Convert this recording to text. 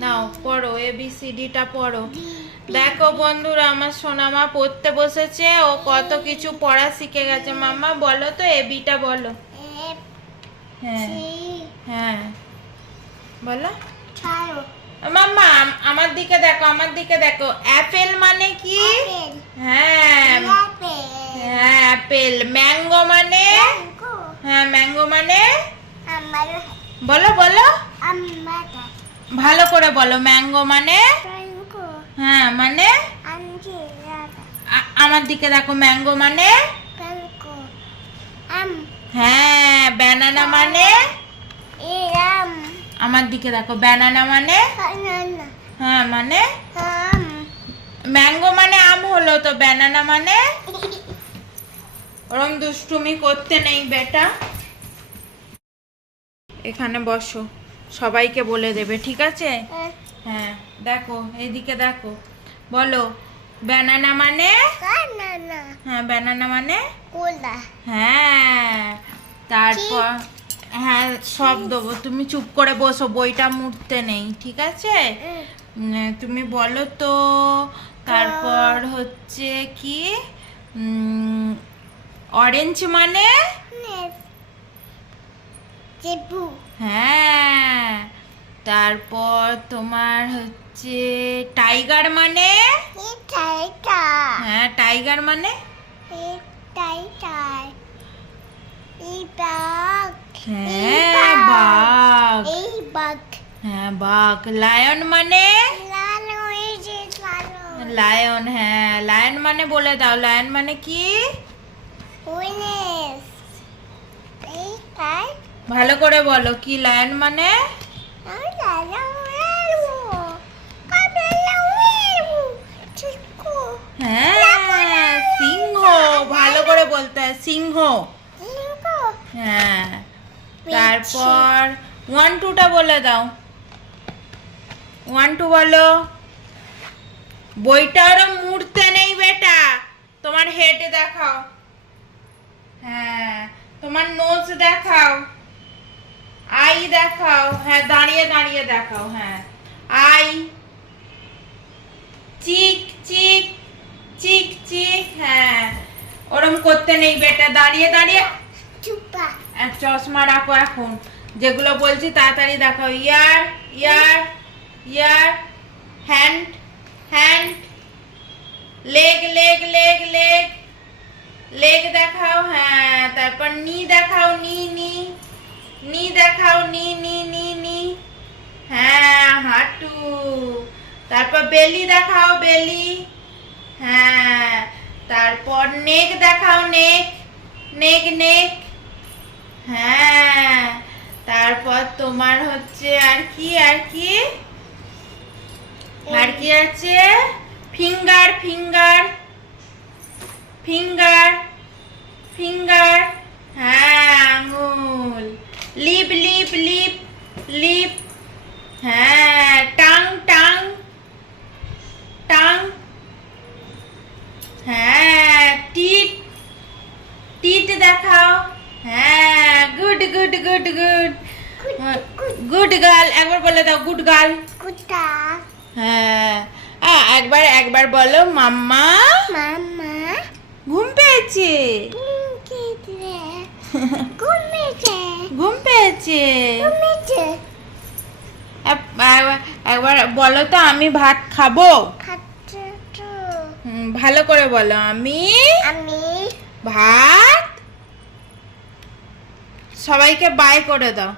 নাও পড়ো A B C ডিটা পড়ো। দেখো বন্ধুরা আমার সোনামা পড়তে বসেছে ও কত কিছু পড়া শিখে গেছে। মাম্মা বলো তো এ বিটা বলো। হ্যাঁ হ্যাঁ। বলো। মাম্মা আম- আমার দিকে দেখো আমার দিকে দেখো। অ্যাপেল মানে কি? হ্যাঁ। হ্যাঁ অ্যাপেল। ম্যাঙ্গো মানে? হ্যাঁ ম্যাঙ্গো মানে? বলো বলো। ভালো করে বলো ম্যাঙ্গো মানে? হ্যাঁ মানে? আমার দিকে দেখো ম্যাঙ্গো মানে? হ্যাঁ ব্যানানা মানে? আমার দিকে দেখো ব্যানানা মানে? হ্যাঁ মানে? ম্যাঙ্গো মানে আম হলো তো ব্যানানা মানে? ওরম দুষ্টুমি করতে নেই বেটা। এখানে বসো। সবাইকে বলে দেবে ঠিক আছে? হ্যাঁ। দেখো এইদিকে দেখো। বলো ব্যানানা মানে? হ্যাঁ ব্যানানা মানে? হ্যাঁ তারপর হ্যাঁ সব দেবো। তুমি চুপ করে বসো বইটা মুড়তে নেই ঠিক আছে? তুমি বলো তো তারপর হচ্ছে কি? অরেঞ্জ মানে? হ্যাঁ। তারপর তোমার হচ্ছে টাইগার মানে? হ্যাঁ টাইগার মানে? হ্যাঁ বাঘ। হ্যাঁ বাঘ। লায়ন মানে? লায়ন হ্যাঁ লায়ন মানে বলে দাও। লায়ন মানে কি? ভালো করে বলো কি লায়ন মানে? হ্যাঁ হয় তারপর ওয়ান টুটা বলে দাও। ওয়ান টু বলো। বইটা ওরা মুড়তে নেই বেটা, তোমার হেড দেখাও। হ্যাঁ তোমার নোজ দেখাও। আই দেখাও হ্যাঁ দাঁড়িয়ে দাঁড়িয়ে দেখাও হ্যাঁ। আই চিক চিক চিক চিক হ্যাঁ। ওরম করতে নেই বেটা দাঁড়িয়ে দাঁড়িয়ে। চশমা রাখো এখন। যেগুলো বলছি তাড়াতাড়ি দেখো ear ear ear hand hand leg leg leg leg leg দেখাও হ্যাঁ। তারপর নি দেখাও নি নি। নি দেখাও নি নি নি নি। হ্যাঁ হাঁটু। তারপর বেলি দেখাও বেলি। হ্যাঁ তারপর নেক দেখাও নেক নেক নেক। হ্যাঁ তারপর তোমার হচ্ছে আর কি আর কি? আর কি আছে? Finger finger. Finger finger. হ্যাঁ টাং টাং। টাং। হ্যাঁ টিট। টিট দেখাও। হ্যাঁ good good good good. Good girl একবার বলে দাও গুড গার্ল। হ্যাঁ একবার একবার বলো মাম্মা। মামা ঘুম পেয়েছে? ঘুম পেয়েছে ঘুমিয়েছে এক- একবার- বলো তো আমি ভাত খাব? ভালো করে বলো আমি? আমি। ভাত? সবাইকে বাই করে দাও।